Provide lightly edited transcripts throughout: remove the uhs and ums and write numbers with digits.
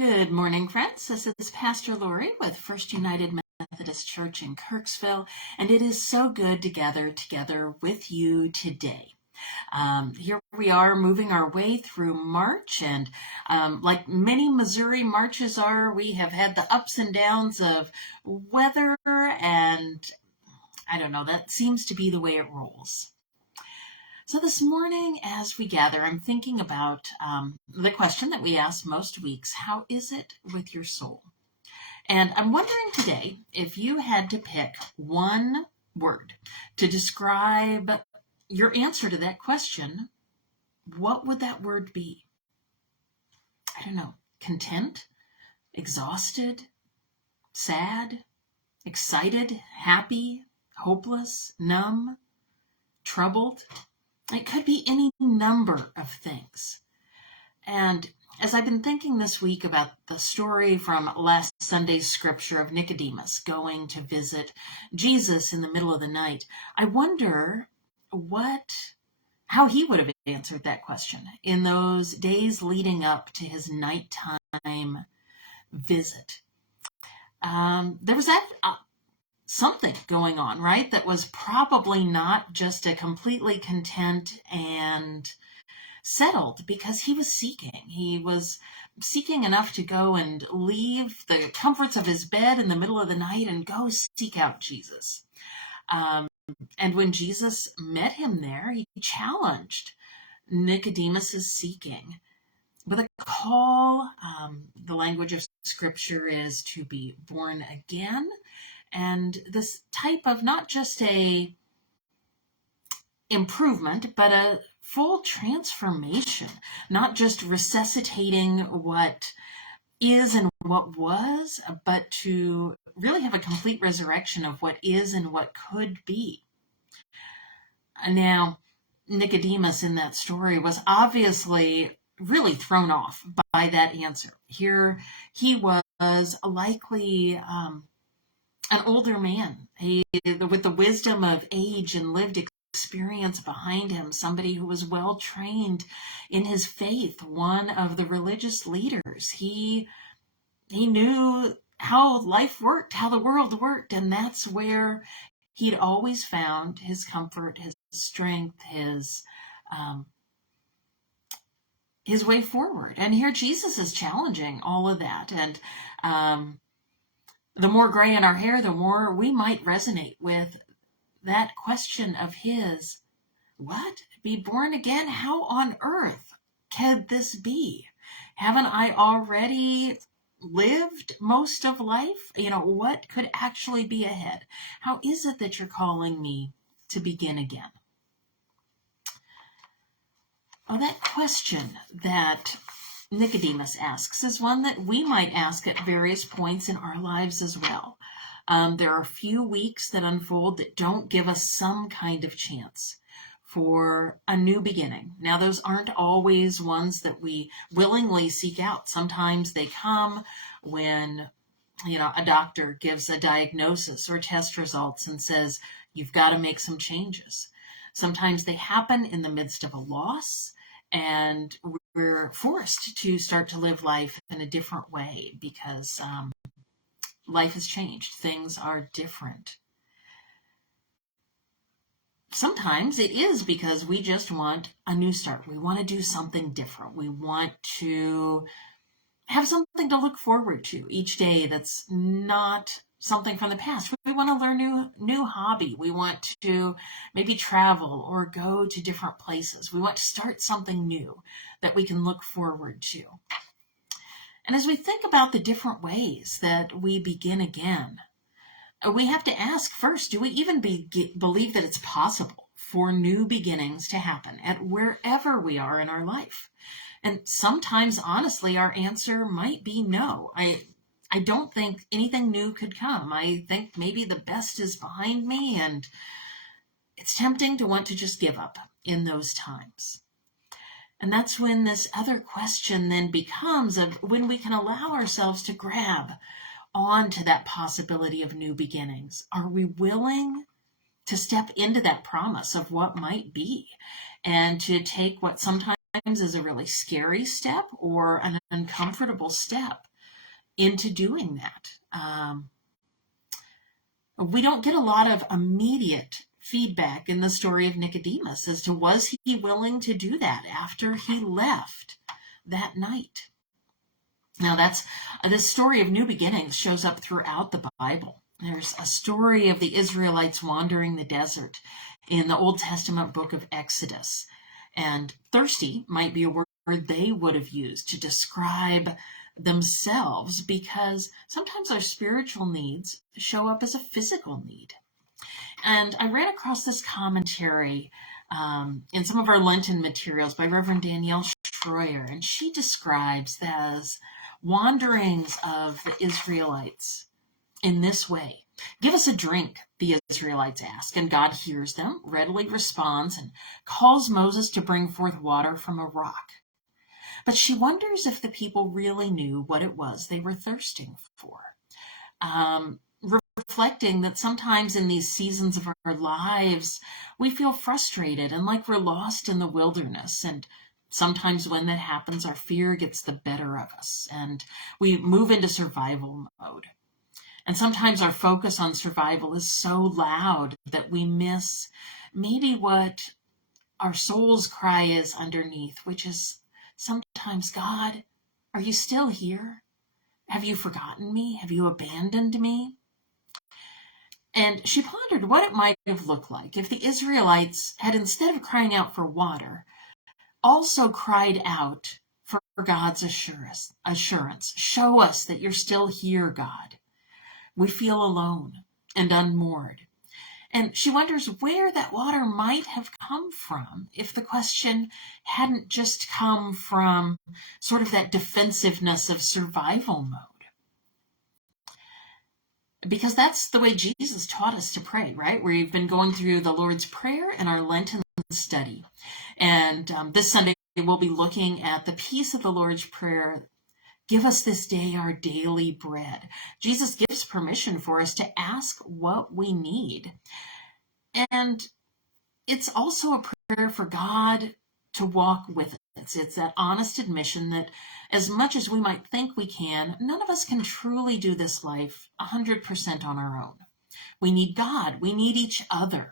Good morning, friends. This is Pastor Lorri with First United Methodist Church in Kirksville, and it is so good to gather together with you today. Here we are moving our way through March, and like many Missouri marches are, we have had the ups and downs of weather, and I don't know, that seems to be the way it rolls. So this morning, as we gather, I'm thinking about the question that we ask most weeks: how is it with your soul? And I'm wondering today, if you had to pick one word to describe your answer to that question, what would that word be? I don't know. Content? Exhausted? Sad? Excited? Happy? Hopeless? Numb? Troubled? It could be any number of things. And as I've been thinking this week about the story from last Sunday's scripture of Nicodemus going to visit Jesus in the middle of the night, I wonder how he would have answered that question in those days leading up to his nighttime visit. There was something going on, right? That was probably not just a completely content and settled, because he was seeking. He was seeking enough to go and leave the comforts of his bed in the middle of the night and go seek out Jesus. And when Jesus met him there, he challenged Nicodemus's seeking with a call. The language of Scripture is to be born again. And this type of not just a improvement, but a full transformation, not just resuscitating what is and what was, but to really have a complete resurrection of what is and what could be. Now, Nicodemus in that story was obviously really thrown off by that answer. Here he was likely an older man, with the wisdom of age and lived experience behind him, somebody who was well trained in his faith, one of the religious leaders. He knew how life worked, how the world worked, and that's where he'd always found his comfort, his strength, his way forward. And here Jesus is challenging all of that. And the more gray in our hair, the more we might resonate with that question of his. What? Be born again? How on earth could this be? Haven't I already lived most of life? What could actually be ahead? How is it that you're calling me to begin again? Well, that question that Nicodemus asks is one that we might ask at various points in our lives as well. There are a few weeks that unfold that don't give us some kind of chance for a new beginning. Now, those aren't always ones that we willingly seek out. Sometimes they come when, a doctor gives a diagnosis or test results and says, you've got to make some changes. Sometimes they happen in the midst of a loss, and we're forced to start to live life in a different way because life has changed. Things are different. Sometimes it is because we just want a new start. We want to do something different. We want to have something to look forward to each day that's not something from the past. We want to learn new hobby. We want to maybe travel or go to different places. We want to start something new that we can look forward to. And as we think about the different ways that we begin again, we have to ask first, do we even believe that it's possible for new beginnings to happen at wherever we are in our life? And sometimes, honestly, our answer might be no. I don't think anything new could come. I think maybe the best is behind me, and it's tempting to want to just give up in those times. And that's when this other question then becomes of when we can allow ourselves to grab onto that possibility of new beginnings. Are we willing to step into that promise of what might be and to take what sometimes is a really scary step or an uncomfortable step into doing that. We don't get a lot of immediate feedback in the story of Nicodemus as to was he willing to do that after he left that night. Now that's this story of new beginnings shows up throughout the Bible. There's a story of the Israelites wandering the desert in the Old Testament book of Exodus. And thirsty might be a word they would have used to describe themselves, because sometimes our spiritual needs show up as a physical need. And I ran across this commentary in some of our Lenten materials by Reverend Danielle Schroyer, and she describes as wanderings of the Israelites in this way. Give us a drink, the Israelites ask, and God hears them, readily responds, and calls Moses to bring forth water from a rock. But she wonders if the people really knew what it was they were thirsting for. Reflecting that sometimes in these seasons of our lives, we feel frustrated and like we're lost in the wilderness. And sometimes when that happens, our fear gets the better of us and we move into survival mode. And sometimes our focus on survival is so loud that we miss maybe what our soul's cry is underneath, which is sometimes, God, are you still here? Have you forgotten me? Have you abandoned me? And she pondered what it might have looked like if the Israelites had, instead of crying out for water, also cried out for God's assurance. Show us that you're still here, God. We feel alone and unmoored. And she wonders where that water might have come from if the question hadn't just come from sort of that defensiveness of survival mode. Because that's the way Jesus taught us to pray, right? We've been going through the Lord's Prayer and our Lenten study. And this Sunday, we'll be looking at the piece of the Lord's Prayer, give us this day our daily bread. Jesus gives permission for us to ask what we need. And it's also a prayer for God to walk with us. It's that honest admission that as much as we might think we can, none of us can truly do this life 100% on our own. We need God. We need each other.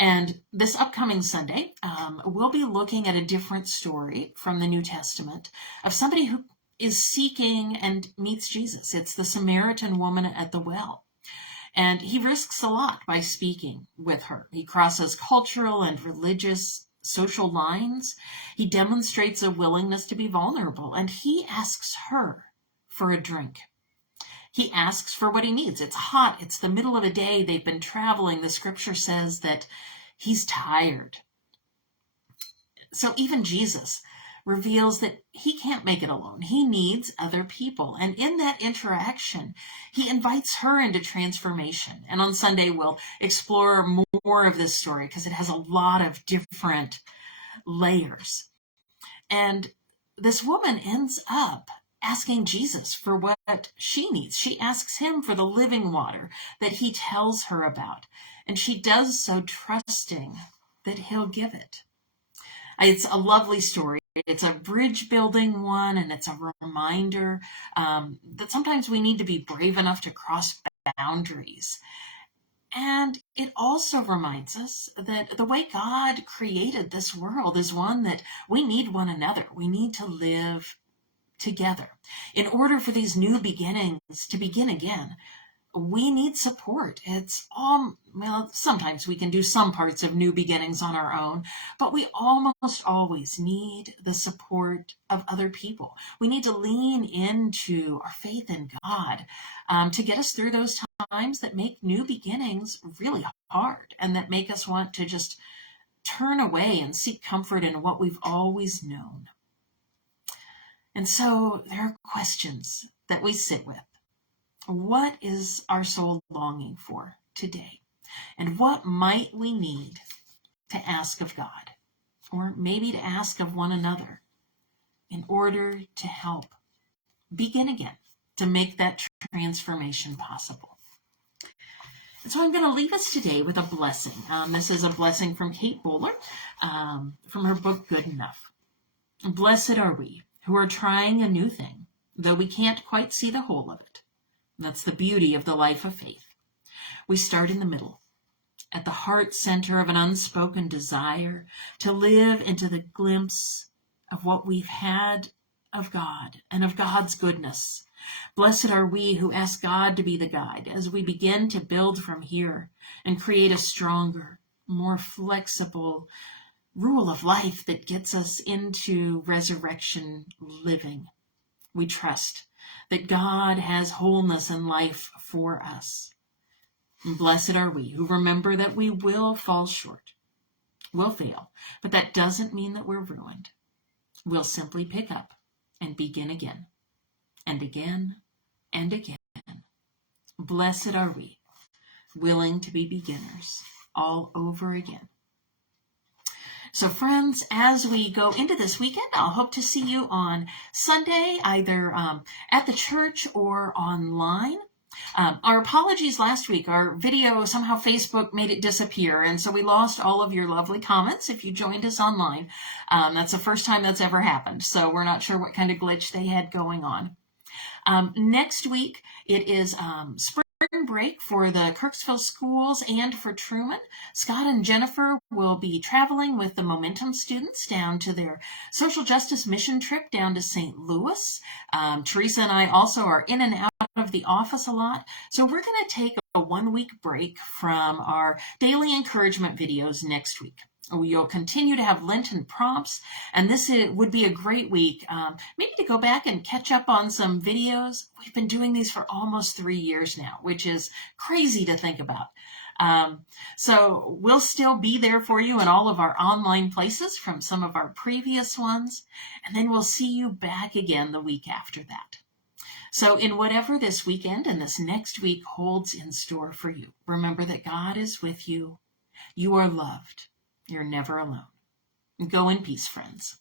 And this upcoming Sunday, we'll be looking at a different story from the New Testament of somebody who is seeking and meets Jesus. It's the Samaritan woman at the well. And he risks a lot by speaking with her. He crosses cultural and religious social lines. He demonstrates a willingness to be vulnerable, and he asks her for a drink. He asks for what he needs. It's hot. It's the middle of a day. They've been traveling. The scripture says that he's tired. So even Jesus reveals that he can't make it alone. He needs other people. And in that interaction, he invites her into transformation. And on Sunday, we'll explore more of this story because it has a lot of different layers. And this woman ends up asking Jesus for what she needs. She asks him for the living water that he tells her about. And she does so trusting that he'll give it. It's a lovely story. It's a bridge building one, and it's a reminder that sometimes we need to be brave enough to cross boundaries. And it also reminds us that the way God created this world is one that we need one another. We need to live together. In order for these new beginnings to begin again, we need support. It's sometimes we can do some parts of new beginnings on our own, but we almost always need the support of other people. We need to lean into our faith in God to get us through those times that make new beginnings really hard and that make us want to just turn away and seek comfort in what we've always known. And so there are questions that we sit with. What is our soul longing for today? And what might we need to ask of God, or maybe to ask of one another, in order to help begin again, to make that transformation possible? And so I'm going to leave us today with a blessing. This is a blessing from Kate Bowler, from her book, Good Enough. Blessed are we who are trying a new thing, though we can't quite see the whole of it. That's the beauty of the life of faith. We start in the middle, at the heart center of an unspoken desire to live into the glimpse of what we've had of God and of God's goodness. Blessed are we who ask God to be the guide as we begin to build from here and create a stronger, more flexible rule of life that gets us into resurrection living. We trust that God has wholeness and life for us. And blessed are we who remember that we will fall short, will fail, but that doesn't mean that we're ruined. We'll simply pick up and begin again, and again, and again. Blessed are we, willing to be beginners all over again. So friends, as we go into this weekend, I'll hope to see you on Sunday, either at the church or online. Our apologies last week. Our video, somehow Facebook made it disappear, and so we lost all of your lovely comments if you joined us online. That's the first time that's ever happened, so we're not sure what kind of glitch they had going on. Next week, it is spring break for the Kirksville schools and for Truman. Scott and Jennifer will be traveling with the Momentum students down to their social justice mission trip down to St. Louis. Teresa and I also are in and out of the office a lot, so we're going to take a 1-week break from our daily encouragement videos next week. You'll continue to have Lenten prompts, and this would be a great week, maybe to go back and catch up on some videos. We've been doing these for almost 3 years now, which is crazy to think about. So we'll still be there for you in all of our online places from some of our previous ones, and then we'll see you back again the week after that. So in whatever this weekend and this next week holds in store for you, remember that God is with you. You are loved. You're never alone. Go in peace, friends.